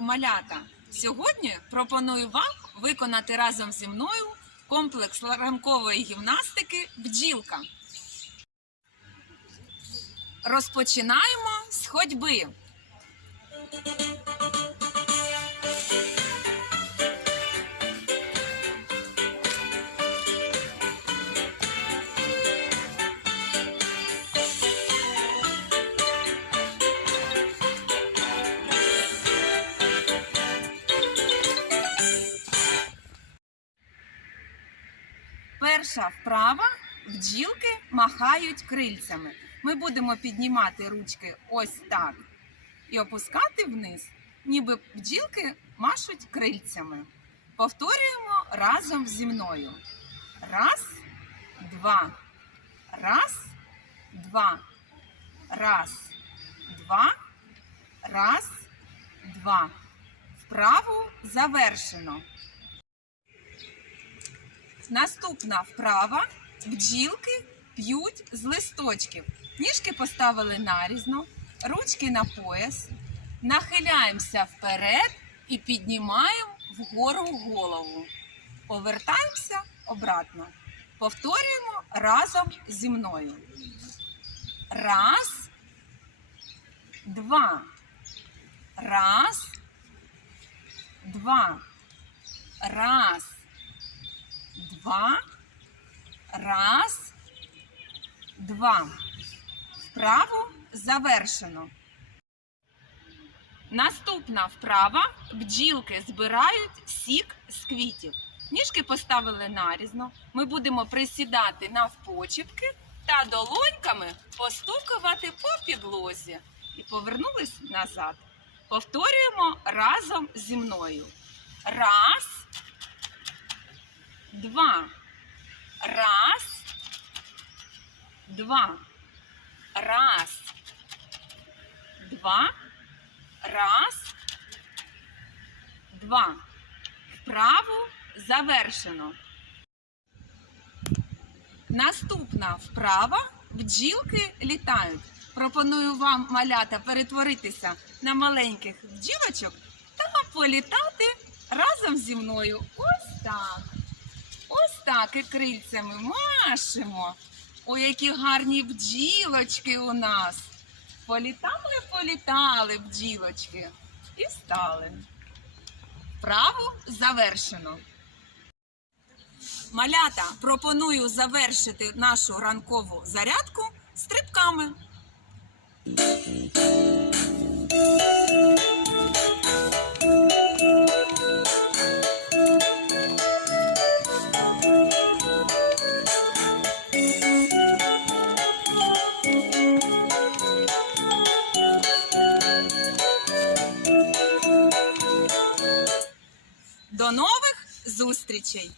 малята! Сьогодні пропоную вам виконати разом зі мною комплекс ранкової гімнастики бджілка. Розпочинаємо з ходьби. Перша вправа бджілки махають крильцями. Ми будемо піднімати ручки ось так і опускати вниз, ніби бджілки машуть крильцями. Повторюємо разом зі мною. Раз, два. Раз, два. Раз, два. Раз, два. Вправу завершено. Наступна вправа. Бджілки п'ють з листочків. Ніжки поставили нарізно, ручки на пояс, нахиляємося вперед і піднімаємо вгору голову. Повертаємося обратно. Повторюємо разом зі мною. Раз, два. Раз, два. Раз два. Раз, два. Вправу завершено. Наступна вправа. Бджілки збирають сік з квітів. Ніжки поставили нарізно. Ми будемо присідати навпочіпки та долоньками постукувати по підлозі. І повернулись назад. Повторюємо разом зі мною. Раз, два. Раз, два. Раз, два. Раз, два. Вправу завершено. Наступна вправа бджілки літають. Пропоную вам, малята, перетворитися на маленьких бджілочок та політати разом зі мною. Ось так. Так і крильцями машемо. Ой, які гарні бджілочки у нас. Політали, політали бджілочки і стали. Вправу завершено. Малята, пропоную завершити нашу ранкову зарядку стрибками. До нових зустрічей!